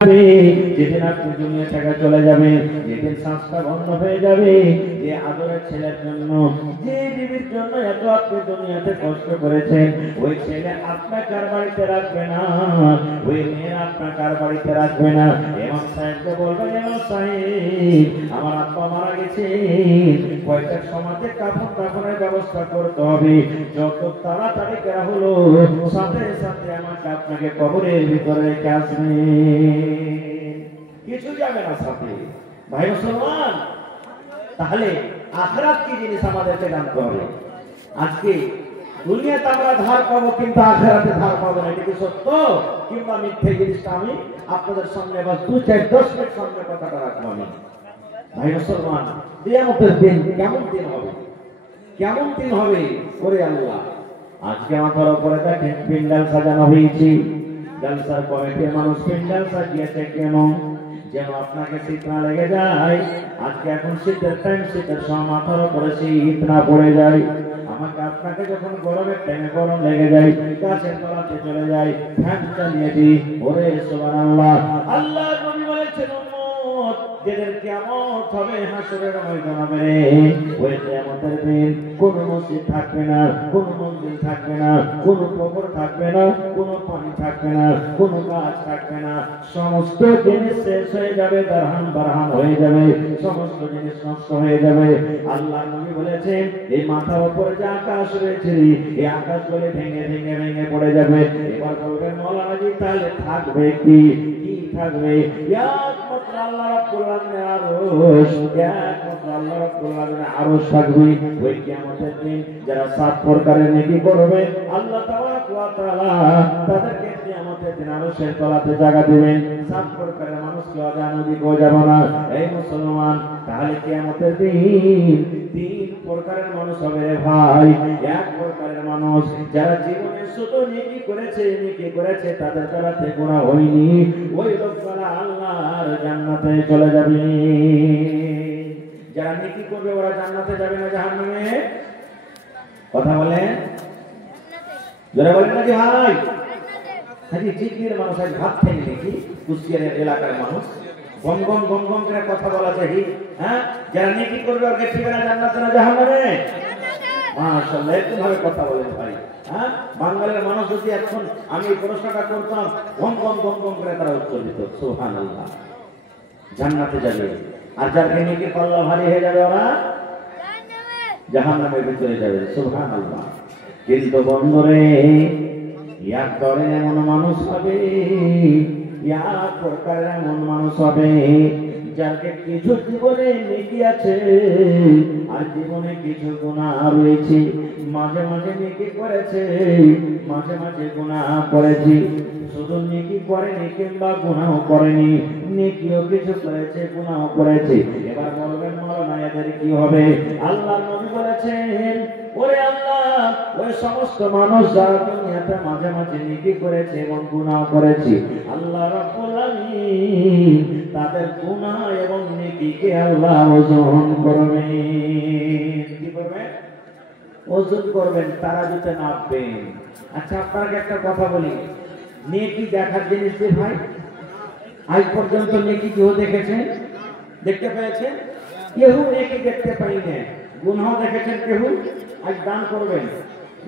যেদিন আপনি দুনিয়া থেকে চলে যাবে, যেদিন শ্বাসটা বন্ধ হয়ে যাবে, যে আদরের ছেলের জন্য, যে বিবির জন্য এত আপনি দুনিয়াতে কষ্ট করেছেন, ওই ছেলে আপনার কার বাড়িতে রাখবে না, ওই মেয়েরা আপনার কার বাড়িতে রাখবে না। এমন সাহেবকে বলবেন, এমন সাহেব আমার আব্বা মারা গেছে, কয়েকটা সমাজে কাফনের ব্যবস্থা করতে হবে, যত তাড়াতাড়ি করা হলো সাথে সাথে আমাকে আপনাকে কবরের ভিতরে রেখে আসবে, কিছু যাবে না সাথে। ভাই মুসলমান, তাহলে আখিরাত কি জিনিস আমাদেরকে জানতে হবে। আজকে দুনিয়াতে আমরা ধার পাবো, কিন্তু আখিরাতে ধার পাবো না, এটা কি সত্য কিংবা মিথ্যে? জিনিসটা আমি আপনাদের সামনে বাস 2-4-10 মিনিট সামনে কথাটা রাখবো আমি। ভাই মুসলমান, কিয়ামতের দিন কেমন দিন হবে, কেমন দিন হবে ওরে আল্লাহ। আজকে আমার উপরে দেখেন পিন্ডাল সাজানো হয়েছে, জলসার কমিটির মানুষ পিন্ডাল সাজিয়েছে কেন? যেন আপনাকে শীত না লেগে যায়। আজকে এখন শীতের টাইম, শীতের সময় মাথার উপরে শীত না পড়ে যায়। আমাকে আপনাকে যখন গরমের টাইমে গরম লেগে যায়, গাছের তলাতে চলে যায়, ফ্যান চালিয়ে দিই, ওরে সুবহানাল্লাহ। আল্লাহ নবী বলেছেন, যেদের কিয়ামত হবে হাসরের ময়দানে, ওই কিয়ামতের দিন কোন মসজিদ থাকবে না, কোন মন্দির থাকবে না, কোন কবর থাকবে না, কোন পানি থাকবে না, কোন গাছ থাকবে না, সমস্ত জিনিস শেষ হয়ে যাবে, দারহান বারহান হয়ে যাবে, সমস্ত জিনিস নষ্ট হয়ে যাবে। আল্লাহ নবী বলেছেন, এই মাথার উপরে যে আকাশ রয়েছে, এই আকাশ বলে ভেঙে ভেঙে ভেঙে পড়ে যাবে। এবার বলবেন মওলানা জি, তাহলে থাকবে কি? কি থাকবে? একমাত্র আল্লাহ রাব্বুল আলামিনের আরশ, একমাত্র আল্লাহ রাব্বুল আলামিনের আরশ থাকবে। ওই কিয়ামতের দিন যারা 7 প্রকারের নেকি করবে, আল্লাহ তাবারক ওয়া তাআলা তাদেরকে কিয়ামতের দিন আরশের তলাতে জায়গা দিবেন। 7 প্রকারের মানুষ কেউ জান্নাতে যাবে না। এই মুসলমান, তাহলে কিয়ামতের দিন 3 প্রকারের মানুষ হবে রে ভাই। এক প্রকারের মানুষ যারা জীবনে শুধু নেকি করেছে, তাদের দ্বারাতে গুনাহ হয়নি, ওই লোকরা আল্লাহর জান্নাতে চলে যাবে। যারা নেকি করবে ওরা জান্নাতে যাবে না জাহান্নামে? কথা বলেন, যারা বলেন না যে ভাই হাজি জিকির মানুষ আজ ভাত খাই নাকি? কুষ্টিয়ার এলাকার মানুষ গম গম গম গম করে কথা বলা যায়। হ্যাঁ, যারা নেকি করবে ওকে ঠিকানা জান্নাতে না জাহান্নামে? মাশাআল্লাহ, একটু ভাবে কথা বলেন ভাই। হ্যাঁ, বাঙালির মানুষ যদি এখন আমি এই প্রশ্নটা করতাম, গম গম গম গম করে তারা উত্তর দিত সুবহানাল্লাহ, জান্নাতে যাবে। আর যার নেকি পাল্লা ভারী হয়ে যাবে, ওরা জাহান্নামের ভিতরে যাবে সুবহানাল্লাহ। কিন্তু বন্ধুরে, এক দলে এমন মানুষ হবে, এক প্রকারের এমন মানুষ হবে, যাকে কিছু জীবনে নেকি আছে আর জীবনে কিছু গুনাহ রয়েছে। মাঝে মাঝে নেকি করেছে, মাঝে মাঝে গুনাহ করেছে। শুধু নেকি করেনি কিংবা গুনাহ করেনি, নেকিও কিছু করেছে, গুনাহ করেছে। এবার বলবেন মাওলানা এদের কি হবে? আল্লাহ নবী বলেছেন, ওরে আল্লাহ, ওই সমস্ত মানুষ যারা দুনিয়াতে মাঝে মাঝে নেকি করেছে এবং গুনাহ করেছে, আল্লাহ রাব্বুল আলামিন তাদের গুনাহ এবং নেকিকে আল্লাহ ওজন করবেন। কি করবেন? ওজন করবেন, তারাজুতে নামবেন। আচ্ছা, আপনাকে একটা কথা বলি, নেকি দেখার জিনিস যে ভাই, আজ পর্যন্ত নেকি কেউ দেখেছেন? দেখতে পেয়েছেন? কেউ নেকি দেখতে পাই না। গুনাহ দেখেছেন কেউ? আজ দান করবেন,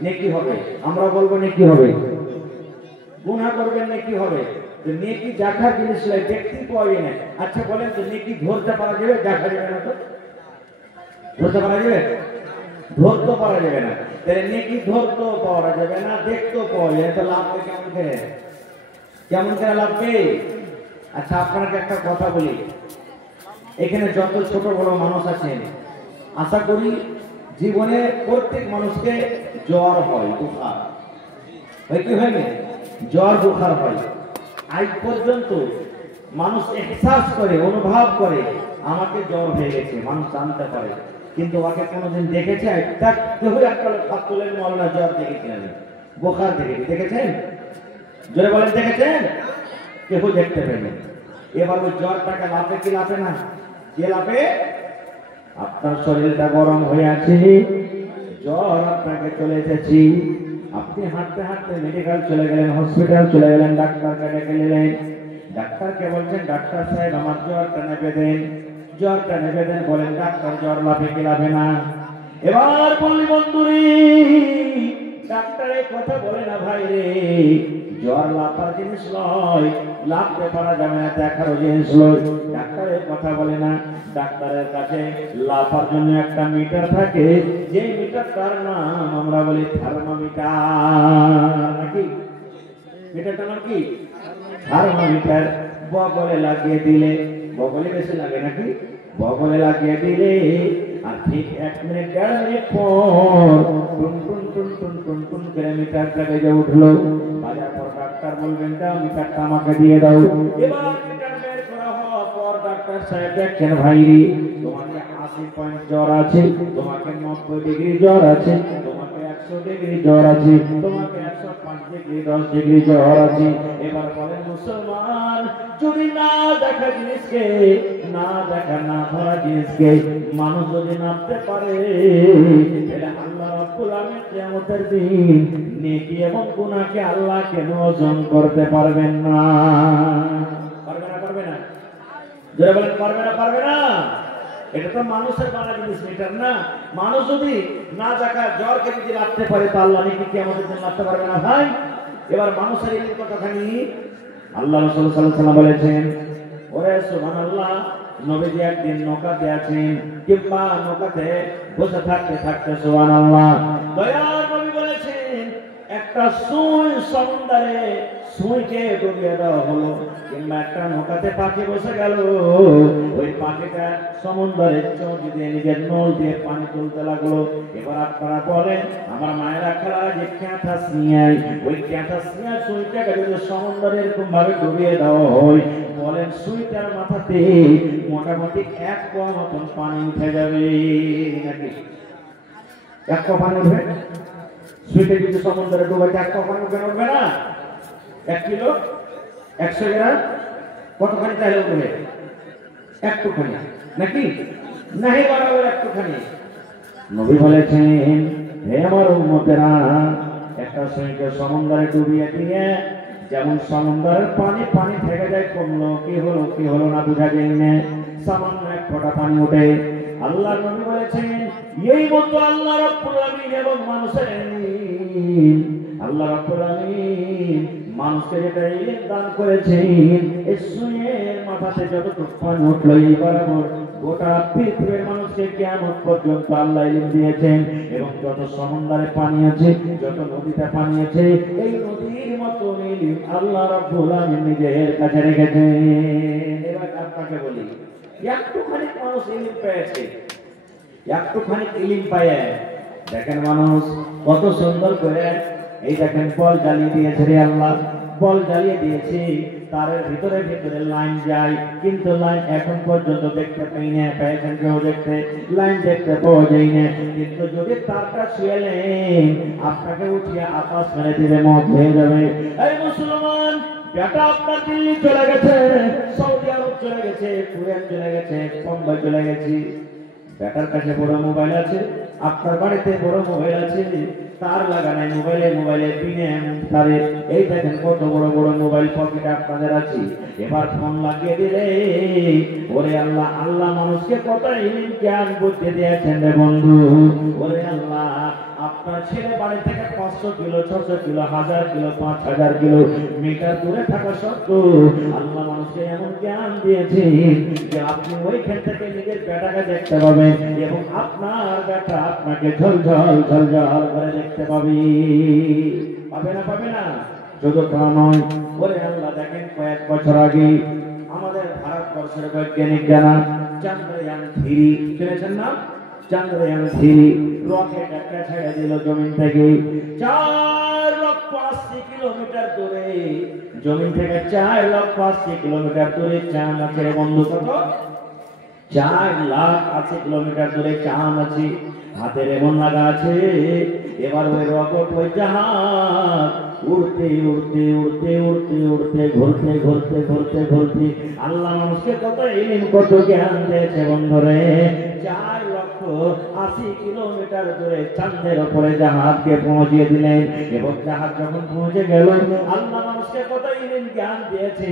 নেকি হবে। আমরা বলবো নেকি হবে। গুনাহ করবেন, নেকি হবে। তো নেকি দেখার জিনিস নয়, দেখতে পাওয়া যায় না। আচ্ছা বলেন তো, নেকি ধরতে পারা যাবে? দেখা যাবে না তো? ধরতে পারা যাবে? ধরতে পারা যাবে না। তাহলে নেকি ধরতেও পাওয়া যাবে না, দেখতেও পাওয়া যায়, তো লাভ কেমন করে? কেমন করে লাভবে? আচ্ছা, আপনাকে একটা কথা বলি, এখানে যত ছোট বড় মানুষ আছেন, আশা করি জীবনে প্রত্যেক মানুষকে জ্বর হয়, বুখার হয়। কি হয় না? জ্বর বুখার হয়। আজ পর্যন্ত মানুষ এহসাস করে, অনুভব করে আমাকে জ্বর হয়ে গেছে, মানুষ জানতে পারে, কিন্তু ওকে কোনোদিন দেখেছে? একটা হাত তোলেন, মওলানা জ্বর দেখেছেন, বুখার দেখেছেন? জোরে বলেন, দেখেছেন? কেউ দেখতে পেলেন? এবার ওই জ্বরটাকে লাফে কি লাফে না? কে লাফে? আপনার শরীরটা গরম হয়ে আছে, জ্বর আপনাকে চলে এসেছি, আপনি হাঁটতে হাঁটতে মেডিকেল চলে গেলেন, হসপিটাল চলে গেলেন, ডাক্তারকে ডেকে নিলেন, ডাক্তারকে বলছেন, ডাক্তার সাহেব আমার জ্বরটা নেবে দেন, জ্বরটা নেবে দেন। বলেন, ডাক্তার জ্বর লাভে কি লাভে না? এবার বলি বন্ধুরে, ডাক্তারের কথা বলে না ভাই রে, জ্বর লাফার জিনিস নয়, লাভতে পারা যাবে না, দেখারও জিনিস নয়। ডাক্তারের কথা বলে না। ডাক্তারের কাছে লাফার জন্য একটা মিটার থাকে, যে মিটারটার নাম আমরা বলি থার্মোমিটার, নাকি? মিটারটার নাম কি? থার্মোমিটার। বগলে লাগিয়ে দিলে, বগলে বেশি লাগে নাকি? বগলে লাগিয়ে দিলে আর ঠিক 1 মিনিট 1.5 মিনিট পর টুন টুন টুন টুন টুন টুন করে মিটারটা বেজে উঠলো। বাজার পর ডাক্তার বলবেন, দাও মিটারটা আমাকে দিয়ে দাও। এবার মিটার বের করা হওয়ার পর ডাক্তার সাহেব দেখছেন, ভাই তোমাকে 80 পয়েন্ট জ্বর আছে, তোমাকে 90 ডিগ্রি জ্বর আছে, তোমাকে 100 ডিগ্রি জ্বর আছে, তোমাকে 105 ডিগ্রি 10 ডিগ্রি জ্বর আছে। এবার বলেন মুসলমান, যদি না দেখা জিনিসকে, না দেখা না ধরা জিনিসকে মানুষ যদি নামতে পারে, তাহলে আল্লাহ রাব্বুল আলামিন কিয়ামতের দিন নেকি এবং গুনাহকে আল্লাহ কেন ওজন করতে পারবেন না? পারবে না? পারবে না? যারা বলেন পারবে না, পারবে না। এটা তো মানুষের বানা জিনিস, মিটার না। মানুষ যদি না দেখা জ্বরকে যদি রাখতে পারে, তা আল্লাহ নেকি কিয়ামতের দিন রাখতে পারবে না ভাই। এবার মানুষের এই কথাখানি আল্লাহ রাসূল সাল্লাল্লাহু আলাইহি ওয়াসাল্লাম বলেছেন, ওরে সুবহানাল্লাহ, নবীজি একদিন নৌকাতে আছেন, কিংবা নৌকাতে বসে থাকতে থাকতে সুবহানাল্লাহ দয়ার নবী বলেছেন, একটা সুই সমুদ্রে সুইকে ডুবিয়ে দেওয়া হলো, কিংবা একটা নৌকাতে পাখি বসে গেল, ওই পাখিটা সমুদ্রের চোখ দিয়ে নিজের নল দিয়ে পানি তুলতে লাগলো। এবার আপনারা বলেন, আমার মায়েরা খেলা যে ক্যাঁথাস নিয়ে, ওই ক্যাঁথাস নিয়ে সুইটাকে যদি সমুদ্রে এরকম ভাবে ডুবিয়ে দেওয়া হয়, বলেন সুইটার মাথাতে মোটামুটি 1 পা মতন পানি উঠে যাবে নাকি? 1 পা পানি উঠবে? সুইটে যদি সমুদ্রে ডুবাইতে 1 পা পানি উঠবে না? 1 কিলো 100 গ্রাম কতখানি চাইলে উঠবে? একটুখানি নাকি? নাহি বরাবর একটুখানি। নবী বলেছেন, হে আমার উম্মতেরা, একটা সুইকে সমুদ্রে ডুবিয়ে দিয়ে যেমন সমুদ্রের পানি পানি থেকে যায়, কমলো কি হলো কি হলো না বুঝা যায় না, সামান্য 1 ফোঁটা পানি ওঠে। আল্লাহ নবী বলেছেন, এই মতো আল্লাহ রাব্বুল আলামিন এবং মানুষের আল্লাহ রাব্বুল আলামিন মানুষকে যেটা ইলম দান করেছেন, এই সুইয়ের মাথাতে যতটুকু পানি উঠলো, এই বরাবর গোটা পৃথিবীর মানুষকে কিয়ামত পর্যন্ত আল্লাহ ইলম দিয়েছেন। এবং যত সমুদ্রে পানি আছে, যত নদীতে পানি আছে, এই নদীর মতো ইলম আল্লাহ রাব্বুল আলামিন নিজের কাছে রেখেছেন। এবার আপনাকে বলি, একটুখানি মানুষ ইলম পেয়েছে, একটুখানি ইলম পায়, দেখেন মানুষ কত সুন্দর করে, এই দেখেন বল জ্বালিয়ে দিয়েছে রে আল্লাহ, বল জ্বালিয়ে দিয়েছি, তারের ভিতরে ভিতরে লাইন যায়, কিন্তু লাইন এখন পর্যন্ত দেখতে পাই না, পেয়েছেন কেউ দেখতে? লাইন দেখতে পাওয়া যায় না। কিন্তু যদি তারটা ছুঁয়েলেন, আপনাকে উঠিয়ে আকাশ মেরে দিলে মত হয়ে যাবে। এই মুসলমান বেটা আপনার দিল্লি চলে গেছে, সৌদি আরব চলে গেছে, কুয়েত চলে গেছে, বোম্বাই চলে গেছে, বেটার কাছে বড় মোবাইল আছে, আপনার বাড়িতে বড় মোবাইল আছে, তার লাগানো মোবাইলে পিনে তারে, এই দেখেন কত বড় বড় মোবাইল পকেটে আপনাদের আছে। এবার ফোন লাগিয়ে দিলে, ওরে আল্লাহ, আল্লাহ মানুষকে কত ইলম জ্ঞান বুদ্ধি দিয়েছেন রে বন্ধু। ওরে আল্লাহ, আপনার ছেলে বাড়ি থেকে 500 kilo 600 kilo 1000 kilo 5000 kilometre দূরে থাকা সত্ত্বেও আল্লাহ মানুষকে এমন জ্ঞান দিয়েছে যে আপনি ওইখান থেকে নিজের বেটাকে দেখতে পাবেন, এবং আপনার বেটা আপনাকে ঝলঝল ঝলঝল করে দেখতে পাবে। পাবে না? পাবে না? শুধু তা নয়, ওরে আল্লাহ দেখেন, কয়েক বছর আগে আমাদের ভারতবর্ষের বৈজ্ঞানিক যারা চন্দ্রয়ান 3 শুনেছেন না? চন্দ্রয়ান 3 রকেট একটা ছেড়ে দিল জমিন থেকে 4,80,000 কিলোমিটার দূরে, জমিন থেকে 4,80,000 কিলোমিটার দূরে চাঁদ আছে রে বন্ধু। কত? 4,80,000 কিলোমিটার দূরে চাঁদ আছে, হাতের এমন লাগা আছে। এবার ওই রকেট, ওই জাহাজ উড়তে উড়তে উড়তে উড়তে উড়তে ঘুরতে ঘুরতে ঘুরতে ঘুরতে আল্লাহ মানুষকে কত ইলম কত জ্ঞান দিয়েছে বন্ধুরে। 4,80,000 কিলোমিটার দূরে চাঁদের উপরে জাহাজকে পৌঁছিয়ে দিলেন এবং জাহাজ যখন পৌঁছে গেল আল্লাহ মানুষকে কত ইলম জ্ঞান দিয়েছে।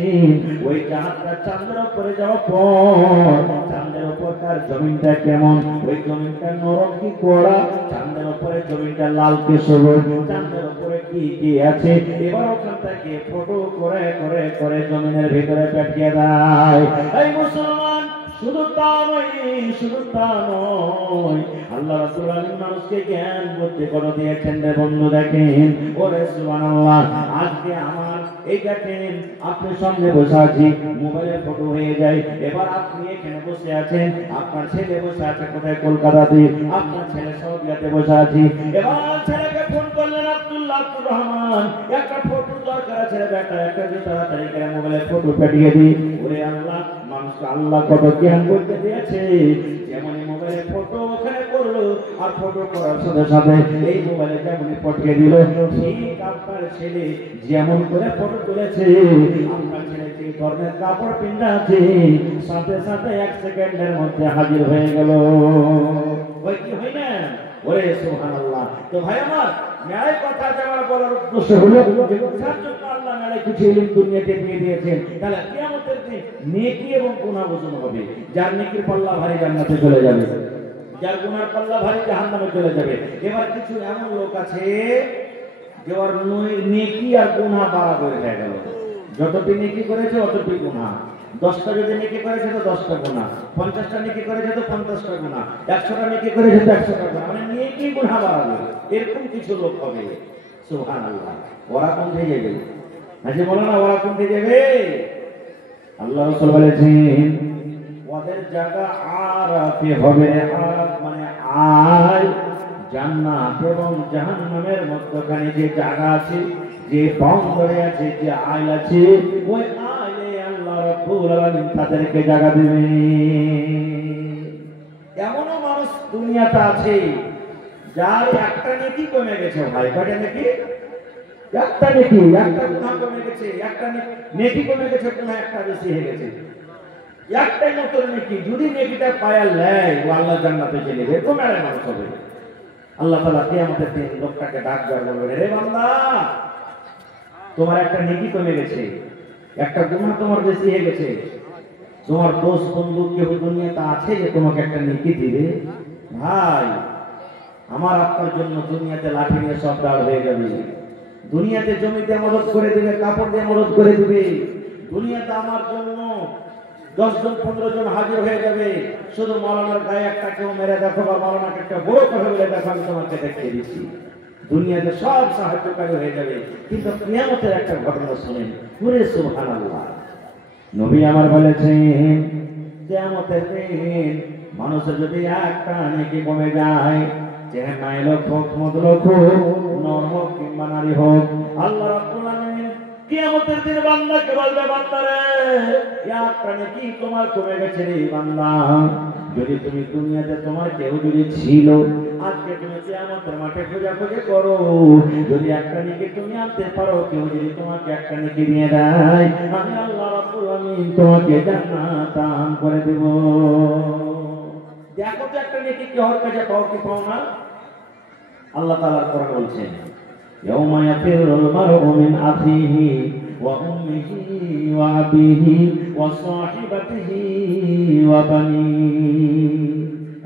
ওই জাহাজটা চাঁদের উপরে যাওয়ার পর চাঁদের উপরকার জমিনটা কেমন, ওই জমিনটা নরম কি কড়া, চাঁদের উপরে জমিনটা লাল কি সবুজ, চাঁদের উপরে কি কি আছে, এবার ওখান থেকে ফটো করে করে করে জমিনের ভিতরে পাঠিয়ে দেয়। এই মুসলমান শুধু তা নয়, শুধু তা নয়, আল্লাহ রাসূল মানুষকে জ্ঞান বুদ্ধি করে দিয়েছেন রে বন্ধু। দেখেন ওরে সুবহানাল্লাহ, আজকে আমার এই দেখেন আপনি সামনে বসে আছি, মোবাইলে ফটো হয়ে যায়, এবার আপনি এখানে বসে আছেন, আপনার ছেলে বসে আছে কোথায় কলকাতাতে, আপনার ছেলে সৌদিয়াতে বসে আছে, এবার ছেলেকে ফোন করলেন আব্দুল্লাহ আব্দুর রহমান একটা ফটো দরকার আছে বেটা, একটা যে তাড়াতাড়ি করে মোবাইলে ফটো পাঠিয়ে দিই। ওরে আল্লাহ, মানুষকে আল্লাহ কত জ্ঞান করতে দিয়েছে, যেমন মোবাইলে ফটো ওখানে করলো আর ফটো করার সাথে সাথে এই মোবাইলে যেমন পাঠিয়ে দিল, ঠিক আপনার ছেলে যেমন করে ফটো তুলেছে, আপনার ছেলে যে ধরনের কাপড় পিন্ধা আছে সাথে সাথে 1 সেকেন্ডের মধ্যে হাজির হয়ে গেল। ওই কি হয় না? ওরে সুবহানাল্লাহ। তো ভাই আমার ন্যায় কথা আমার বলার উদ্দেশ্য হলো যে বোঝার জন্য আল্লাহ ন্যায় কিছু ইলম দুনিয়াতে দিয়ে দিয়েছেন, তাহলে কিয়ামতের দিন নেকি এবং গুনাহ ওজন হবে। যার নেকির পাল্লা ভারী জান্নাতে চলে যাবে, যার গুনার পাল্লা ভারী জাহান্নামে চলে যাবে। এবার কিছু এমন লোক আছে যে ওর নেকি আর গুনাহ বাড়াবার হয়ে গেল, যতটি নেকি করেছে অতটি গুনাহ। 10টা যদি নেকি করেছে তো 10টা গুনাহ, 50টা নেকি করেছে তো 50টা গুনাহ, 100টা নেকি করেছে তো 100টা গুনাহ, মানে নেকি গুনাহ বাড়াবে। এরকম কিছু লোক হবে, সুবহানাল্লাহ। ওরা কোন দিকে যাবে? আজকে বলো না, ওরা কোন দিকে যাবে? আল্লাহ রাসূল বলেছেন ওদের জায়গা আরাফে হবে। আরাফ মানে আল, জান্নাত এবং জাহান্নামের মধ্যখানে যে জায়গা আছে, যে বাউন্ডারি আছে, যে আইল আছে, ওই আইলে আল্লাহ রাব্বুল আলামিন তাদেরকে জায়গা দেবে। এমনও মানুষ দুনিয়াতে আছে যার একটা নেকি কমে গেছে। ভাই কয়টা নেকি? একটা নেকি, একটা গুনাহ কমে গেছে, একটা নেকি কমে গেছে, গুনাহ একটা বেশি হয়ে গেছে। একটাই মতো নেকি, যদি নেকিটা পায়া লেয় ও আল্লাহ জান্নাতে চলে যাবে। কোন মানুষ হবে? আল্লাহ তাআলা কিয়ামতের দিন লোকটাকে ডাক দেওয়া বলবেন, রে বান্দা, তোমার একটা নেকি কমে গেছে, একটা গুনাহ তোমার বেশি হয়ে গেছে, তোমার দোস্ত বন্ধু কেউ দুনিয়াতে আছে যে তোমাকে একটা নেকি দিবে? ভাই আমার আপনার জন্য দুনিয়াতে লাঠি নিয়ে সব দাঁড় হয়ে যাবে, দুনিয়াতে জমিতে মদত করে দিবে, কাপড় দিয়ে মদত করে দিবে, দুনিয়াতে আমার জন্য 10 জন 15 জন হাজির হয়ে যাবে, শুধু মাওলানার গায়ে একটা কেউ মেরে দেখো বা মাওলানাকে একটা বড় কথা বলে দেখো, আমি তোমাকে দেখিয়ে দিচ্ছি। দুনিয়াতে সব সাহায্যকারী হয়ে যাবে, কিন্তু কিয়ামতের একটা ঘটনা শুনেন, পুরে সুবহানাল্লাহ। নবী আমার বলেছেন কিয়ামতের দিন মানুষের যদি একটা নেকি কমে যায়, চেহারা নাই লোক হোক, মদলোক হোক, নর হোক কিংবা নারী হোক, আল্লাহ রাব্বুল আলামিন কিয়ামতের দিন বান্দাকে বলবে, বান্দা রে, একটা নেকি তোমার কমে গেছে রে বান্দা। যদি তুমি দুনিয়াতে তোমার কেউ যদি ছিল, আজকে তুমি কিয়ামতের মাঠে খোঁজাখুঁজি করো, যদি একটা নেকি তুমি আনতে পারো, কেউ যদি তোমাকে একটা নেকি দিয়ে দেয়, আমি আল্লাহ রাব্বুল আলামিন তোমাকে জান্নাত দান করে দেব। দেখো তো একটা নেকি কি হওয়ার কাছে পাও কি পাও না? আল্লাহ তাআলা কোরআন বলছেন, ইয়াউমা ইয়াফিরুল মারউ মিন আখিহি ওয়া উম্মিহি ওয়া আবিহি ওয়া সাহিবাতিহি ওয়া বানিহি।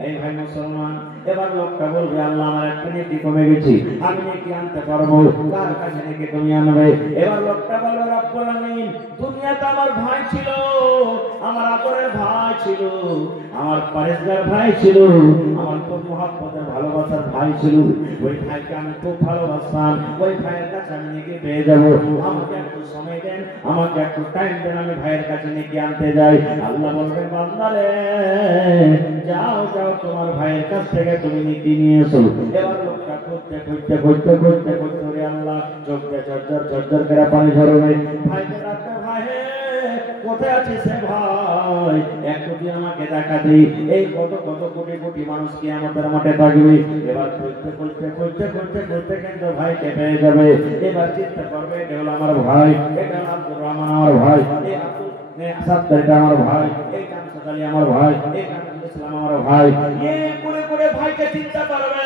এই ভাই মুসলমান, এবার লোকটা বলবে, আল্লাহ আমার একটা নেকি কমে গেছে, আমি নেকি আনতে পারবো, কার কাছে নেকি তুমি আনবে? এবার লোকটা বলবে, রব্বুল আলামিন, দুনিয়াতে আমার ভাই ছিল, আমার আদরের ভাই ছিল, আমার পরেশগার ভাই ছিল, আমার খুব মহব্বতের ভালোবাসার ভাই ছিল, ওই ভাইকে আমি খুব ভালোবাসতাম, ওই ভাইয়ের কাছে আমি নেকি পেয়ে যাবো, আমাকে একটু সময় দেন, আমাকে একটু টাইম দেন, আমি ভাইয়ের কাছে নেকি আনতে যাই। আল্লাহ বলবেন, বান্দা রে, যাও যাও, তোমার ভাইয়ের কাছ থেকে তুমি নেকি নিয়ে এসো। এবার লোকটা খুঁজতে খুঁজতে খুঁজতে খুঁজতে খুঁজতে, ওরে আল্লাহ, চোখে ঝরঝর ঝরঝর করে পানি ঝরবে, ভাইকে ডাকতে, ভাই কোথায় আছিস ভাই, একটু তুই আমাকে দেখা দে। এই কত কত কোটি কোটি মানুষ কিয়ামতের মাঠে থাকবে। এবার বলতে কিন্তু ভাইকে পেয়ে যাবে। এবার চিন্তা করবে এটা হলো আমার ভাই, এটা হলো আব্দুর রহমান আমার ভাই, এই আব্দুল সাত্তারটা আমার ভাই, এই কামসাদ আলী আমার ভাই, এই কামরুল ইসলাম আমার ভাই। এই করে ভাইকে চিন্তা করবে।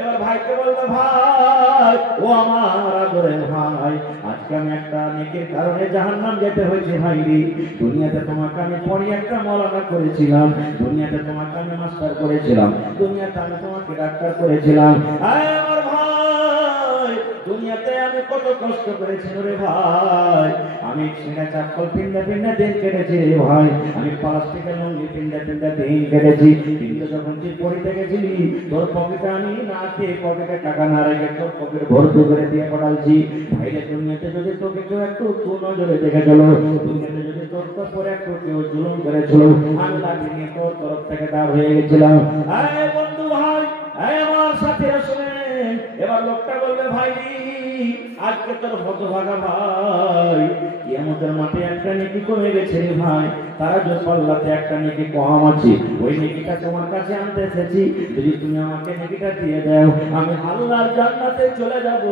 এবার ভাইকে বলবে ভাই ও আমার আদরের ভাই, আজকে আমি একটা নেকির কারণে জাহান্নাম যেতে হয়েছে ভাই রে। দুনিয়াতে তোমাকে আমি পরে একটা মৌলানা করেছিলাম, দুনিয়াতে তোমাকে আমি মাস্টার করেছিলাম, দুনিয়াতে আমি তোমাকে ডাক্তার করেছিলাম। আমার ভাই দুনিয়াতে আমি কত কষ্ট করেছি রে ভাই, আমি ছিঁড়া চাপ্পল পিন্ডা দিন কেটেছি রে ভাই, আমি প্লাস্টিকের লুঙ্গি পিন্ডা দিন কেটেছি। কিন্তু যখন তুই পড়িতে গেছিলি তোর পকেটে আমি না খেয়ে পকেটে টাকা না রেখে তোর পকেটে ভর্তি করে দিয়ে পড়াচ্ছি। ভাইরে দুনিয়াতে যদি তোকে কেউ একটু নজরে দেখে গেল, দুনিয়াতে যদি তোর পরে একটু কেউ জুলুম করেছিল, আমি লাঠি নিয়ে তোর তরফ থেকে দাঁড় হয়ে গেছিলাম। আরে বন্ধু ভাই, আমার সাথীরা শুনেন। এবার লোকটা বলবে ভাই আজকে তোর হতভাগা ভাই কিয়ামতের মাঠে একটা নেকি কমে গেছে রে ভাই, তারা যে পাল্লাতে একটা নেকি কম আছে, ওই নেকিটা তোমার কাছে আনতে এসেছি। যদি তুমি আমাকে নেকিটা দিয়ে দাও, আমি আল্লাহর জান্নাতে চলে যাব,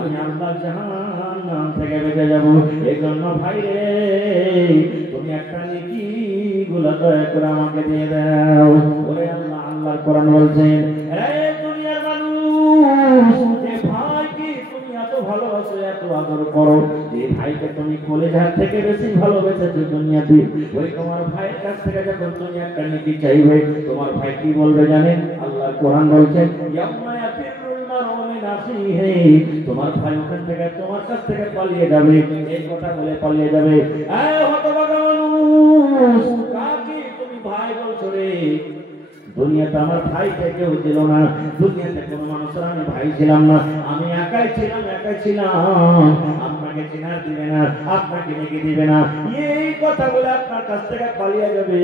আমি আল্লাহর জাহান্নাম থেকে বেঁচে যাব। এই জন্য ভাই রে তুমি একটা নেকি গুলো দয়া করে আমাকে দিয়ে দাও। ওরে আল্লাহ, আল্লাহর কোরআন বলছেন এই দুনিয়ার মানুষ, এই ভাইকে তুমি এত ভালোবাসো, এত আদর করো, এই ভাইকে তুমি কলেজার থেকে বেশি ভালোবেসেছো দুনিয়াতে। ওই তোমার ভাইয়ের কাছ থেকে যখন তুমি একটা নেকি চাইবে, তোমার ভাই কি বলবে জানেন? আল্লাহর কোরআন বলছেন ইয়াউমা ইয়াফিরুল মারউ মিন আখিহি, তোমার ভাই ওখান থেকে তোমার কাছ থেকে পালিয়ে যাবে, এই কথা বলে পালিয়ে যাবে। এই হতভাগা মানুষ, কাকে তুমি ভাই বলছো রে? দুনিয়াতে আমার ভাইকে কেউ ছিল না, দুনিয়াতে কোনো মানুষের আমি ভাই ছিলাম না, আমি একাই ছিলাম। আপনাকে চিনার দিবে না, আপনাকে নেকি দিবে না, এই কথা বলে আপনার কাছ থেকে পালিয়ে যাবে।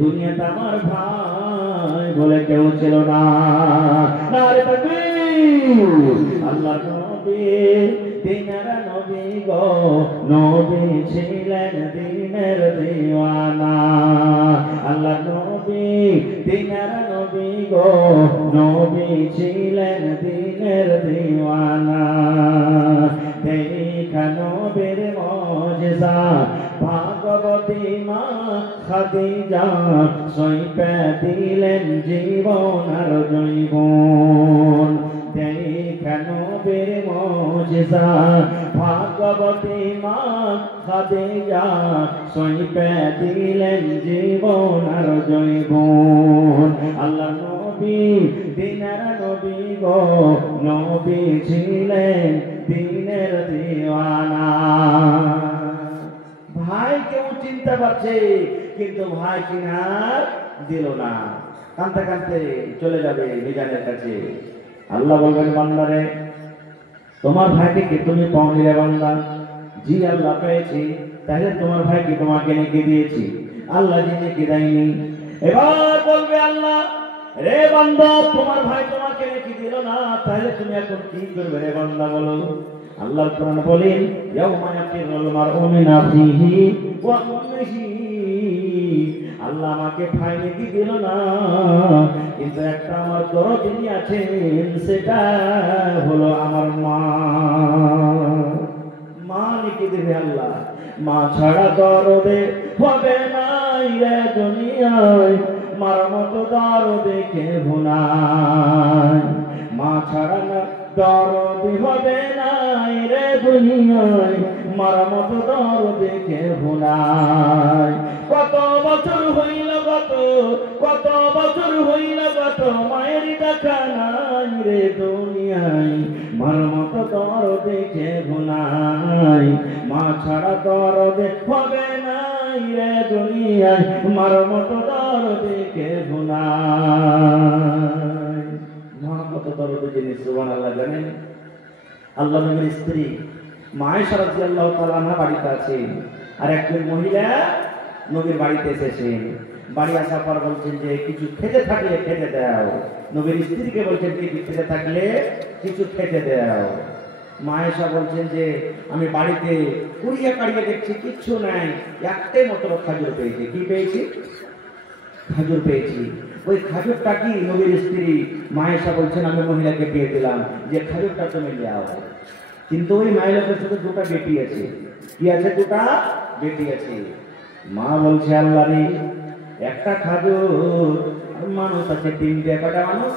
দুনিয়াতে আমার ভাই বলে কেউ ছিল না। নারে তাকবীর! আল্লাহর নবী দিনের নবী গো, নবী ছিলেন দিনের দিওয়ানা। আল্লাহর নবী দিনের নবী গো, নবী ছিলেন দিনের দিওয়ানা। দেখা নবীর মুজিজা ভাগবতী মা খাদিজা, সইপে দিলেন জীবন আর জৈবন। দেখা নবীর মুজিজা ভাগবতী মা খাদিজা, সইপে দিলেন জীবন আর জৈবন। আল্লাহ নবী দিনের নবী গো, নবী ছিলেন দিনের দিওয়ানা। ভাই কেউ চিনতে পারছে, কিন্তু ভাই চিনার দিল না, কাঁদতে কাঁদতে চলে যাবে মিজানের কাছে। আল্লাহ বলবেন বান্দারে তোমার ভাইকে কি তুমি পাওনি রে বান্দা? জি আল্লাহ পেয়েছি। তাহলে তোমার ভাইকে তোমাকে নেকি দিয়েছি, আল্লাহ যে নেকি দেয়নি। এবার বলবে আল্লাহ রে বান্দা তোমার ভাই তোমাকে নেকি দিল না, তাহলে তুমি এখন কি করবে রে বান্দা বলো? আল্লাহর কোরআন বলেন ইয়াউমা ইয়াফিরুল মারউ মিন আখিহি ওয়া উম্মিহি। আল্লাহ আমাকে ভাই নেকি দিল না, কিন্তু একটা আমার দরদি আছেন, সেটা হলো আমার মা। মা নেকি দেবে আল্লাহ, মা ছাড়া দরদে হবে নাই রে দুনিয়ায়, মার মতো দরদে কেহ নাই। মা ছাড়া না দরদি হবে নাই রে দুনিয়ায়, মার মতো দরদে কেহ নাই। কত বছর হইল কত বছর হইল কত মায়ের দেখা নাই রে দুনিয়ায়, মার মতো দরদে কেহ নাই। মা ছাড়া দরদে হবে নাই রে দুনিয়ায়, মার মতো দরদে কেহ নাই। মা কত দরদে জিনিস সুবহানাল্লাহ জানেন? আল্লাহ নবীর স্ত্রী মা আয়েশা রাদিয়াল্লাহু তাআলা আনহা বাড়িতে আছেন, আর একজন মহিলা নবীর বাড়িতে এসেছেন। বাড়ি আসার পর বলছেন যে কিছু খেতে থাকলে খেতে দাও। নবীর স্ত্রীকে বলছেন কিছু খেতে থাকলে কিছু খেতে দাও। মা এসা বলছেন যে আমি বাড়িতে কুড়িয়ে কাড়িয়ে দেখছি কিচ্ছু নাই, একটাই মাত্র খাজুর পেয়েছি। কি পেয়েছি? খাজুর পেয়েছি। ওই খাজুরটা কি নবীর স্ত্রী মা এসা বলছেন আমি মহিলাকে দিয়ে দিলাম যে খাজুরটা তুমি দাও। কিন্তু ওই মায়ের শুধু দুটা বেটি আছে। কি আছে? দুটা বেটি আছে। মা বলছে আল্লাহ রে, একটা খাজুর, মানুষ আছে তিনটে। কটা মানুষ?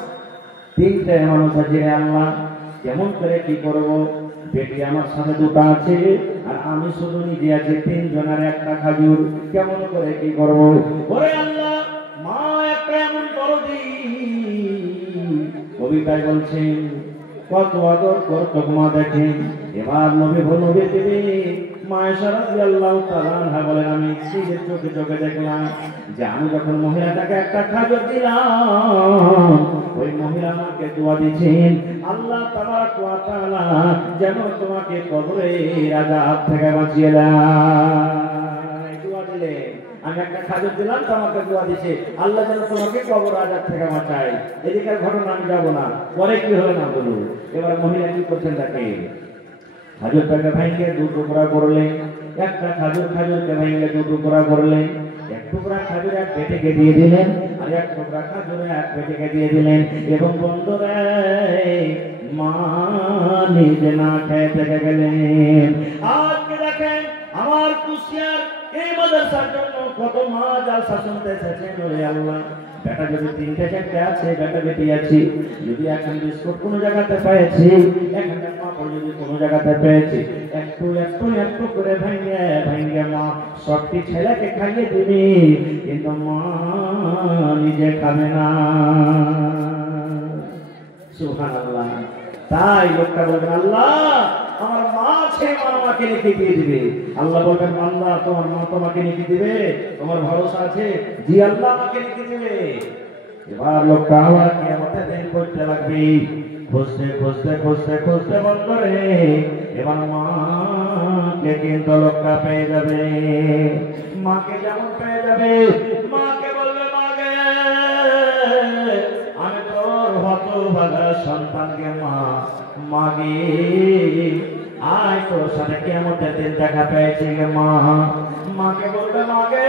তিনটে মানুষ আছে রে আল্লাহ, কেমন করে কি করব? বেটি আমার সাথে দুটা আছে আর আমি শুধু নিজে আছি তিনজনের একটা খাজুর, কেমন করে কি করব? ওরে আল্লাহ, মা একটা এমন দরদি। কবিতায় বলছেন কত আদর করত মা দেখেন। এবার নবী নবী দেবে মা আয়েশা রাদিয়াল্লাহু তাআলা আনহা বলেন আমি নিজের চোখে চোখে দেখলাম যে আমি যখন মহিলাটাকে একটা খাজুর দিলাম, ওই মহিলা আমাকে দোয়া দিয়েছেন আল্লাহ তাবারক ওয়া তাআলা যেন তোমাকে কবরের আযাব থেকে বাঁচিয়ে দেয়। দোয়া দিলে আমি একটা খাজুর দিলাম, তোমাকে দোয়া দিছে আল্লাহ যেন তোমাকে কবর আযাব থেকে বাঁচায়। এদিকের ঘটনা আমি যাবো না, পরে কি হলো না বলুন। এবার মহিলা কি করছেন দেখে, খাজুরটাকে ভেঙে দু টুকরা করলেন। একটা খাজুরকে ভেঙে দু টুকরা করলেন। এক টুকরা খাজুর এক বেটিকে দিয়ে দিলেন আর এক টুকরা খাজুর এক বেটিকে দিয়ে দিলেন। এবং বন্ধুরা মা নিজে না খেয়ে থেকে গেলেন। আজকে দেখেন আমার কুশিয়ার এই মাদ্রাসার জন্য কত মা জালসা শুনতে এসেছেন। ওরে আল্লাহ, বেটা যদি তিনটে চারটে আছে, বেটা বেটি আছে, যদি এখন বিস্কুট কোনো জায়গাতে পেয়েছি, একটা পাপড় যদি কোনো জায়গাতে পেয়েছি, একটু একটু একটু করে ভেঙে ভেঙে মা সবটি ছেলেকে খাইয়ে দিবি, কিন্তু মা নিজে খাবে না। সুবহানাল্লাহ। তাই লোকটা বলবেন আল্লাহ আমার মা আছে, মা আমাকে লিখে দিয়ে দিবে। আল্লাহ বলবেন আল্লাহ তোমার মা তোমাকে লিখে দিবে, তোমার ভরসা আছে? জি আল্লাহ আমাকে লিখে দিবে। এবার লোকটা আবার কিয়ামতের দিন করতে লাগবে, খুঁজতে খুঁজতে খুঁজতে খুঁজতে বন্ধ করে এবার মাকে কিন্তু লোকটা পেয়ে যাবে। মাকে যেমন পেয়ে যাবে, মাকে বলবে মাকে আমি তোর হতভাগা সন্তানকে মা মাগে আয় তোর সাথে কিয়ামতের দিন দেখা পেয়েছি গে মা। মাকে বলবে মাগে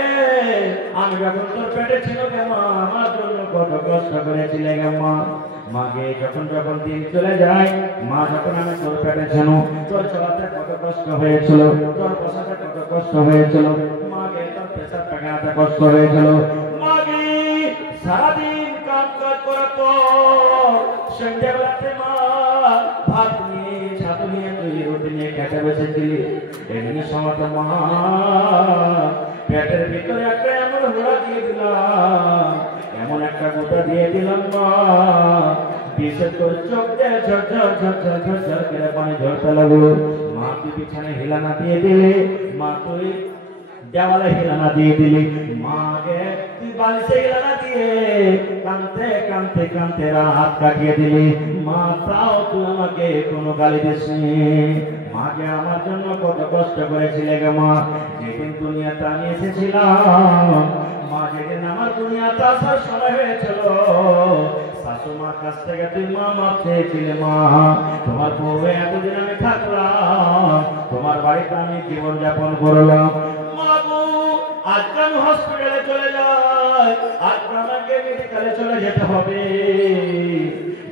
আমি যখন তোর পেটে ছিল গে মা আমার জন্য কত কষ্ট করেছিলে গে মা। মাগে যখন যখন দিন চলে যায়, মা যখন আমি তোর পেটে ছিল তোর চলাতে কত কষ্ট হয়েছিল, তোর বসাতে কত কষ্ট হয়েছিল, মাগে তোর পেশাব পাকাতে কষ্ট হয়েছিল। মাগে সারাদিন কাজ করার পর সন্ধ্যাবেলাতে মা ভাত নিয়ে ছাতু নিয়ে তুই রুটি নিয়ে খেতে বসেছিলি। এদিন সময় মা পেটের ভিতরে একটা এমন গোড়া দিয়ে দিলাম, এমন একটা গোটা দিয়ে দিলাম মা, বিশেষ করে চোখ দিয়ে ঝরঝর ঝরঝর ঝরঝর করে পানি ঝরতে লাগলো। মা তুই বিছানে হিলানা দিয়ে দিলে, মা তুই দেওয়ালে হিলানা দিয়ে দিলি, মাকে তুই বালিশে হিলানা দিয়ে কানতে কানতে কানতে রাত কাটিয়ে দিলি। মা তাও তুই আমাকে কোনো গালি দিসনি। মাকে আমার জন্য কত কষ্ট করেছিলে গে মা। যেদিন দুনিয়াতে আমি এসেছিলাম, মা যেদিন আমার দুনিয়াতে আসার সময় হয়েছিল, শাশুমার কাছ থেকে তুই মা মাপ চেয়েছিলে। মা তোমার বউ এতদিন আমি থাকলাম, তোমার বাড়িতে আমি জীবন যাপন করলাম। আজকে আমি হসপিটালে চলে যাই, আজকে আমাকে মেডিকেলে চলে যেতে হবে।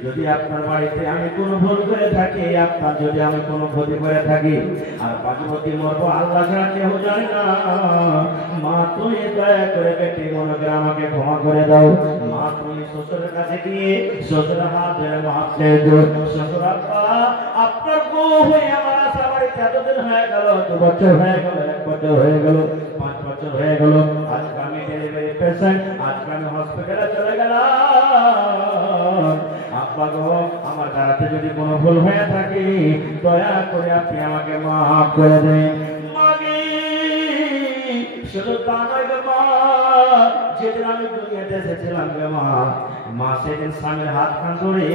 যদি আপনার বাড়িতে আমি কোনো ভুল করে থাকি, আপনার যদি আমি কোনো ক্ষতি করে থাকি, আর পাশাপাশি মরবো আল্লাহ ছাড়া কেউ জানে না। মা তুই দয়া করে বেটি মনে করে আমাকে ক্ষমা করে দাও। মা তুমি শ্বশুরের কাছে গিয়ে শ্বশুর হাত ধরে মাপ চেয়ে দাও। শ্বশুর আব্বা আপনার বউ হয়ে আমার আশা বাড়িতে এতদিন হয়ে গেল, 2 বছর হয়ে গেল, 1 বছর হয়ে গেল, 5 বছর হয়ে গেল, আজকে আমি ডেলিভারি পেশেন্ট, আজকে আমি হসপিটালে চলে গেলাম। আব্বা গো আমার দ্বারাতে যদি কোনো ভুল হয়ে থাকে দয়া করে আপনি আমাকে মাফ করে দেন। মাগি শুধু তা নয় গো মা, যেদিন আমি দুনিয়াতে এসেছিলাম গো মা, মা সেদিন স্বামীর হাত খান ধরে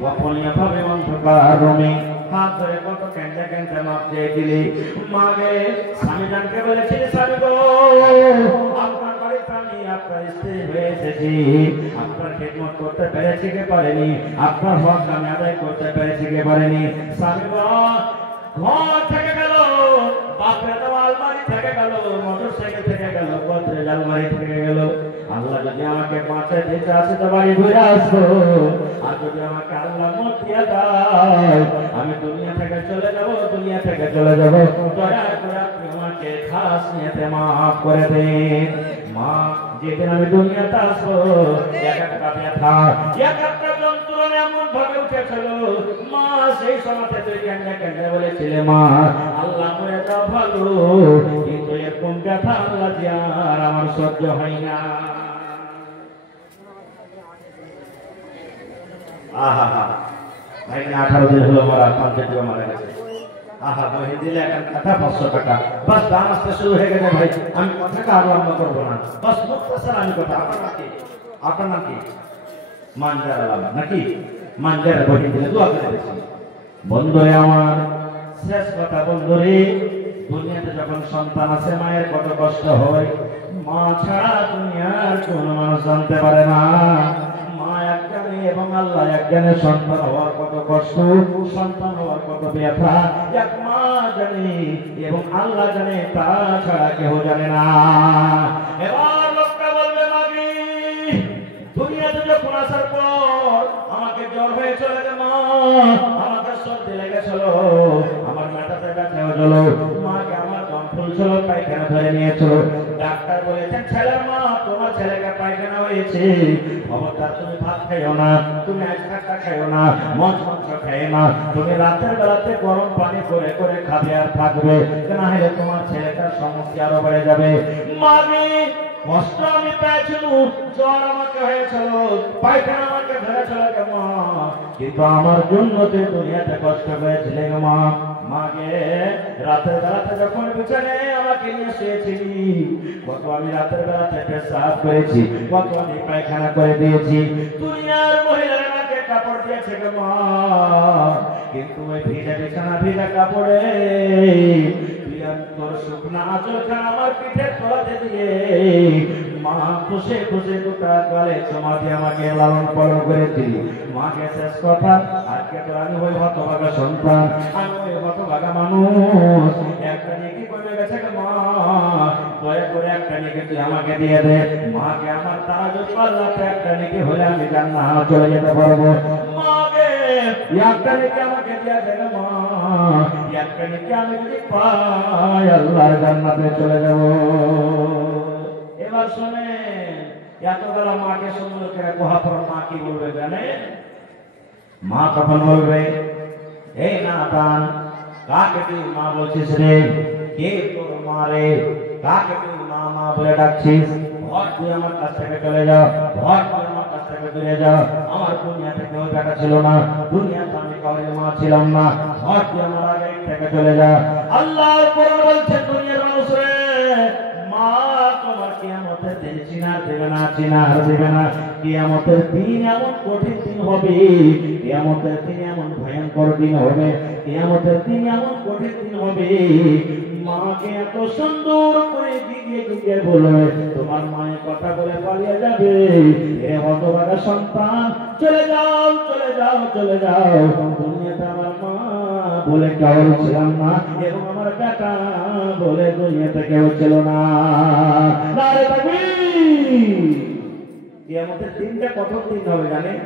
গোপনীয় ভাবে অন্ধকার রুমে হাত ধরে কত কেন্দ্রে কেন্দ্রে মাপ চেয়ে দিলি। মাগে স্বামী জানকে বলেছিলি স্বামী গো আপনার বাড়িতে আমি আপনার স্ত্রী হয়ে এসেছি, আপনার খিদমত করতে পেরেছি কি পারেনি, আপনার হক আমি আদায় করতে পেরেছি কি পারেনি। স্বামী ঘর থেকে গেল, বাপরে তো আলমারি থেকে গেল, মোটরসাইকেল থেকে গেল, গোদরেজ আলমারি থেকে গেল। আল্লাহ যদি আমাকে বাঁচাতে চাচ্ছে তো বাড়ি ঘুরে আসবো, আর যদি আমাকে আল্লাহ মত দিয়ে দেয় আমি দুনিয়া থেকে চলে যাব, দুনিয়া থেকে চলে যাব। দয়া করে আপনি আমাকে খাস নিয়েতে মাফ করে দেন। মা যেদিন আমি দুনিয়াতে আসবো, এক একটা ব্যথা, এক একটা যন্ত্রণা এমন ভাবে উঠেছিল, মা সেই সময়তে তুই কেন্দ্রে কেন্দ্রে বলেছিলে মা আল্লাহ মরে যাও ভালো, কিন্তু এরকম ব্যথা আল্লাহ যে আর আমার সহ্য হয় না। আহা হা ভাই, 18 দিন হলো মারা, 5 টাকা মারা গেছে। আহা বহে দিলে এখন কথা 500 টাকা, বাস দাম আসতে শুরু হয়ে গেছে ভাই। আমি কথাটা আর লম্বা করবো না, বাস মুক্তাসার আমি কথা। আপনার নাম কি? মানজার আলাদা নাকি? মানজার বহে দিলে দোয়া করে দিচ্ছি। বন্ধুরে আমার শেষ কথা, বন্ধুরে দুনিয়াতে যখন সন্তান আছে মায়ের কত কষ্ট হয়, মা ছাড়া দুনিয়ার কোন মানুষ জানতে পারে না। মা একজনে এবং আল্লাহ একজনের সন্তান হওয়ার কত কষ্ট, সন্তান হওয়ার কত ব্যথা এক মা জানে এবং আল্লাহ জানে, তা ছাড়া কেউ জানে না। এবার লোকটা বলবে মাগি দুনিয়াতে যখন আসার পর আমাকে জ্বর হয়ে চলে গে মা, আমাকে সর্দি লেগেছিল, আমার মাথাতে ব্যথা হলো, মাকে আমার দম ফুলছিল, পায়খানা ধরে নিয়েছিল। ডাক্তার বলেছেন ছেলের মা তোমার ছেলেকে পায়খানা হয়েছে, খবরদার তুমি ভাত খাইও না, তুমি আজকাটা খাইও না, মাছ মাংস খাইও না, তুমি রাতের বেলাতে গরম পানি করে করে খাবে আর থাকবে, না হলে তোমার ছেলেটার সমস্যা আরো বেড়ে যাবে। মামি কষ্ট আমি পেয়েছিল, জ্বর আমাকে হয়েছিল, পায়খানা আমাকে ধরেছিল মা, কিন্তু আমার জন্য তুই দুনিয়াতে কষ্ট পেয়েছিলে মা। মাকে রাতের বেলাতে যখন বিছানায় আমাকে নিয়ে শুয়েছিলি, কত আমি রাতের বেলাতে পেশাব করেছি, কত আমি পায়খানা করে দিয়েছি, দুনিয়ার মহিলারা আমাকে কাপড় দিয়েছে মা, কিন্তু ওই ভিজা বিছানা ভিজা কাপড়ে তোর শুকনা আঁচলখানা আমার পিঠের তলাতে দিয়ে মা খুশে খুশে গোটা গলে চমা দিয়ে আমাকে লালন পালন করেছিলি। মাকে শেষ কথা, আজকে তো আমি ওই হতভাগা সন্তান, আমি ওই হতভাগা মানুষ, একটা নিয়ে কি করে গেছে মা, দয়া করে একটা নিয়ে তুই আমাকে দিয়ে দে। মাকে আমার তারা যদি পাল্লাতে একটা নিয়ে হলে আমি জান্নাত চলে যেতে পারবো। মাকে একটা নিয়ে আমাকে দিয়ে দে মা, একটা নিয়ে আমি যদি পাই আল্লাহর জান্নাতে চলে যাব। এবার শুনে এতবেলা মাকে সুন্দর করে কোহার পর মা কি বলবে জানেন? মা তখন বলবে এই না দান, কাকে তুই মা বলছিস রে? কে তোর মা রে? কাকে তুই মা মা বলে ডাকছিস? ঘর তুই আমার কাছ থেকে চলে যাও, ঘর তুই আমার কাছ থেকে দূরে যাও, আমার দুনিয়াতে কেউ দেখা ছিল না, দুনিয়াতে আমি কাউকে মা ছিলাম না, ঘর তুই আমার আগে থেকে চলে যা। আল্লাহর পর বলছেন দুনিয়ার মানুষ রে, মা তোমার কিয়ামতের দিন চিনার দেবে না, চিনার দেবে না। কিয়ামতের দিন এমন কঠিন দিন হবে, কিয়ামতের দিন এমন ভয়ঙ্কর দিন হবে, কিয়ামতের দিন এমন কঠিন দিন হবে, মাকে এত সুন্দর করে দিকে দিকে বলে তোমার মায়ের কথা বলে পালিয়ে যাবে, এ হতভাগা সন্তান চলে যাও চলে যাও চলে যাও, দুনিয়াতে আমার মা বলে কেউ ছিলাম না এবং আমার বেটা বলে দুনিয়াতে কেউ ছিল না। নারে তাকবীর! কিয়ামতের দিনটা কত দিন হবে জানেন?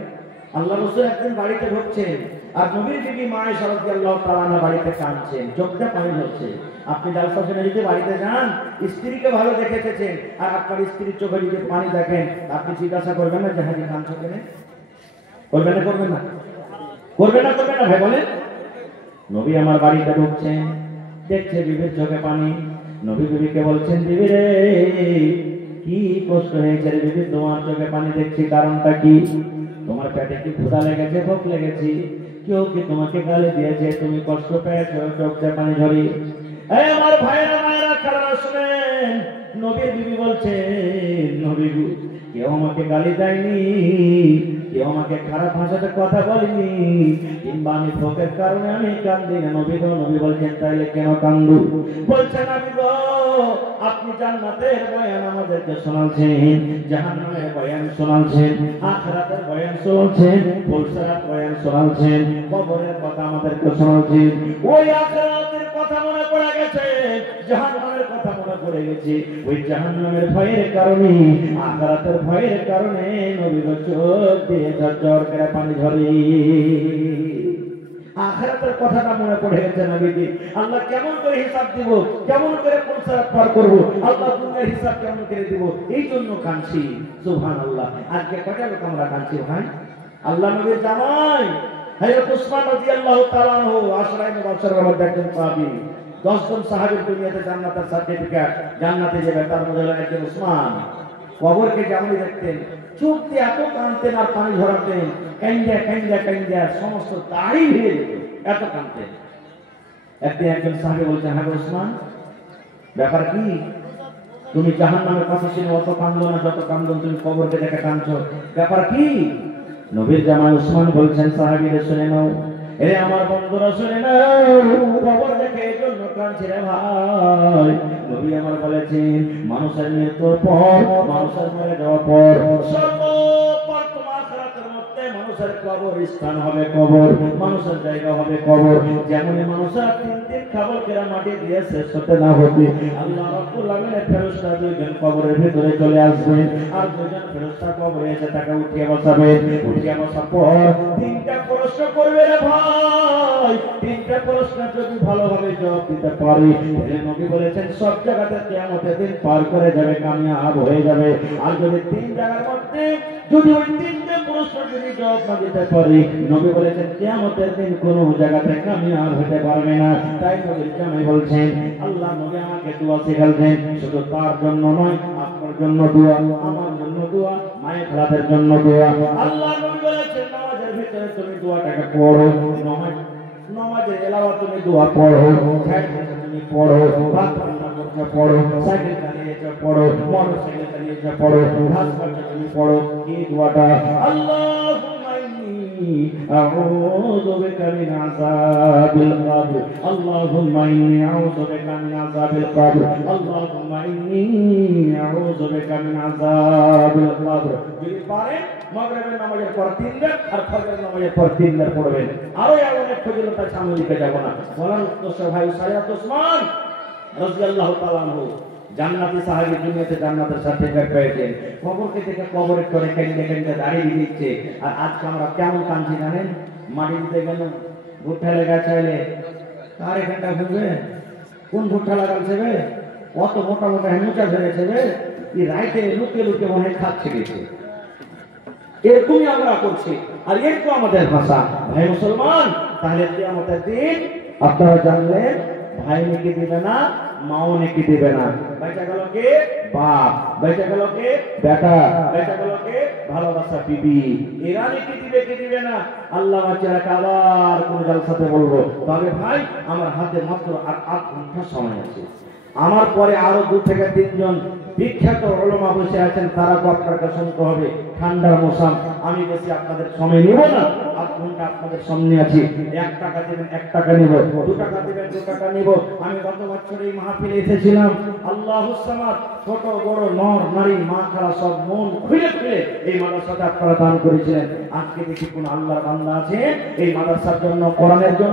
আল্লাহ রাসূল একদিন বাড়িতে ঢুকছেন আর নবীর বিবি মা আয়েশা রাদিয়াল্লাহু তাআলা আনহা বাড়িতে কাঁদছেন, চোখটা পানি ঝরছে। আপনি জালসা শুনে যদি বাড়িতে যান, স্ত্রীকে ভালো দেখেছেন আর আপনার স্ত্রীর চোখে যদি পানি দেখেন, আপনি জিজ্ঞাসা করবেন না যে হাজি কাঁদছো কেন? করবেন না করবেন না করবেন না করবেন না ভাই বলেন? নবী আমার বাড়িতে ঢুকছেন, দেখছে বিবির চোখে পানি, নবী বিবিকে বলছেন বিবি রে কি কষ্ট হয়েছে রে বিবি, তোমার চোখে পানি দেখছি, কারণটা কি? তোমার পেটে কি ক্ষুধা লেগেছে, ভোক লেগেছে, কেউ কি তোমাকে গালি দিয়েছে, তুমি কষ্ট পেয়েছো, চোখে পানি ঝরি? এই আমার ভাইরা মায়েরা কারা শুনেন, নবীর বিবি বলছেন নবী কেউ আমাকে গালি দেয়নি, কেউ আমাকে খারাপ ভাষাতে কথা বলেনি, কিংবা আমি ভোগের কারণে আমি কান্দি না। নবী গো, নবী বলছেন তাইলে কেন কান্দু? বলছেন আমি গো আপনি জান্নাতের বয়ান আমাদেরকে শোনাচ্ছেন, জাহান্নামের বয়ান শোনাচ্ছেন, আখিরাতের বয়ান শোনাচ্ছেন, পুলসিরাত বয়ান শোনাচ্ছেন, কবরের কথা আমাদেরকে শোনাচ্ছেন। ওই আখিরাতের কথা মনে পড়ে গেছে, জাহান্নামের কথা মনে পড়ে গেছে। ওই জাহান্নামের ভয়ের কারণে, আখিরাতের ভয়ের কারণে নবীর চোখ দিয়ে ঝরঝর করে পানি ঝরে। আখিরাতের কথাটা মনে পড়ে গেছে নবীজি। আল্লাহ কেমন করে হিসাব দিব, কেমন করে পুলসিরাত পার করব, আল্লাহ দুনিয়ার হিসাব কেমন করে দিব, এই জন্য কাঁদছি। সুবহানাল্লাহ। আজকে কয়টা লোক আমরা কাঁদছি ভাই? আল্লাহ নবীর জামাই হযরত উসমান রাদিয়াল্লাহু তাআলা আনহু আশরায়ে মুবাশশিরের মধ্যে একজন সাহাবী। 10 জন সাহাবীর দুনিয়াতে জান্নাতের সার্টিফিকেট, জান্নাতে যাবে, তার মধ্যে হলো একজন উসমান। কবরকে যেমন দেখতেন, চোখ দিয়ে এত কাঁদতেন আর পানি ঝরাতেন, কাইন্দা কাইন্দা কাইন্দা সমস্ত দাড়ি ভেঙে যেত, এত কাঁদতেন। একদিন একজন সাহাবী বলছেন, হ্যাঁ উসমান, ব্যাপার কি? তুমি জাহান্নামের কথা শুনে অত কাঁদলো না যত কাঁদলো তুমি কবরকে দেখে কাঁদছো, ব্যাপার কি? নবীর জামাই উসমান বলছেন, সাহাবীরা শুনে নাও, এরে আমার বন্ধুরা শুনে নাও, কবর দেখে এই জন্য কাঁদছি রে ভাই। নবী আমার বলেছেন, মানুষের মৃত্যুর পর, মানুষের মরে যাওয়ার পর সর্বপ্রথম আখিরাতের মধ্যে মানুষের কবর স্থান হবে, কবর মানুষের জায়গা হবে কবর। যেমন মানুষের 3 দিন খাবার কেরা মাটি দিয়ে শেষ হতে না হতে আল্লাহ রাব্বুল আলামিনের ফেরেশতা 2 জন কবরের ভিতরে চলে আসবেন, আর 2 জন ফেরেশতা কবরে এসে তাকে উঠিয়ে বসাবে। উঠিয়ে বসার পর 3টা প্রশ্ন করবে রে ভাই। 3টা প্রশ্ন যদি ভালোভাবে জবাব দিতে পারি, তাহলে নবী বলেছেন সব জায়গাতে কিয়ামতের দিন পার করে যাবে, কামিয়াব হয়ে যাবে। আর যদি 3 জায়গার মধ্যে যদি ওই 3টে প্রশ্ন যদি জবাব না দিতে পারি, নবী বলেছেন কিয়ামতের দিন কোনো জায়গাতে কামিয়াব হতে পারবে না। তাই নবী জামাই বলছেন, আল্লাহ নবী আমাকে দোয়া শিখালেন, শুধু তার জন্য নয়, আপনার জন্য দোয়া, আমার জন্য দোয়া, মায়ের খালাদের জন্য দোয়া। আল্লাহ নবী বলেছেন নামাজের ভিতরে তুমি দোয়াটাকে পড়ো, নামাজের এলাওয়া তুমি দোয়া পড়ো, তুমি পড়ো, ভাত রান্না করতে পড়ো, সাইকেল চালিয়েছে পড়ো, মোটরসাইকেল চালিয়েছে পড়ো, ঘাস কাটতে তুমি পড়ো। এই দোয়াটা, আল্লাহুম্মা ইন্নী আউযু বিকা মিন আযাবিল কবর, আল্লাহুম্মা ইন্নী আউযু বিকা মিন আযাবিল কবর, আল্লাহুম্মা ইন্নী আউযু বিকা মিন আযাবিল কবর। যদি পারেন মাগরিবের নামাজের পর 3 বার আর ফজরের নামাজের পর 3 বার পড়বেন। আরো অনেক ফজিলত আছে, আমি লিখে যাব না। বলেন তো ভাই, সাইয়্যিদ উসমান রাদিয়াল্লাহু তাআলা আনহু জান্নাতি সাহাবী, দুনিয়াতে জান্নাতের সার্টিফিকেট পেয়েছেন। কবরকে দেখে কবরের তরে কেন্দ্রে কেন্দ্রে দাঁড়িয়ে দিচ্ছে। আর আজকে আমরা কেমন কাঁদছি জানেন? মাটি দিতে গেল ভুট্টা লেগা চাইলে কার এখানটা ঘুরবে, কোন ভুট্টা লাগাচ্ছে বে, অত মোটা মোটা হেমুচা ধরেছে বে, এই রাইতে লুকিয়ে লুকিয়ে মনে খাচ্ছে গেছে। এরকমই আমরা করছি, আর এরকম আমাদের ভাষা। ভাই মুসলমান, তাহলে কিয়ামতের দিন আপনারা জানলেন, ভাই নেকি দিবে না, মাও নেকি দিবে না। বেঁচে গেল কে? বাপ। বেঁচে গেল কে? বেটা। বেঁচে গেল কে? ভালোবাসা বিবি। এরা নেকি দিবে কি দিবে না, আল্লাহ বাচ্চারা আবার কোন জালসাতে বলবো। তবে ভাই, আমার হাতে মাত্র 8 ঘন্টা সময় আছে। আমার পরে আরো 2 থেকে 3 জন বিখ্যাত উলামা বসে আছেন, তারা আপনাকে শুনতে হবে। ঠান্ডার মৌসুম, আমি বেশি আপনাদের সময় নিব না। 8 ঘন্টা আপনাদের সামনে আছি। 1 টাকা দিবেন 1 টাকা নিব, 2 টাকা দিবেন 2 টাকা নিব। আমি গত বছর এই মাহফিলে এসেছিলাম। আল্লাহুস সামাদ, ছোট বড় নর নারী মা খালা সব মন খুলে খুলে এই মাদ্রাসাতে আপনারা দান করেছিলেন। আজকে দেখি কোন আল্লাহর বান্দা আছে এই মাদ্রাসার জন্য, কোরআনের জন্য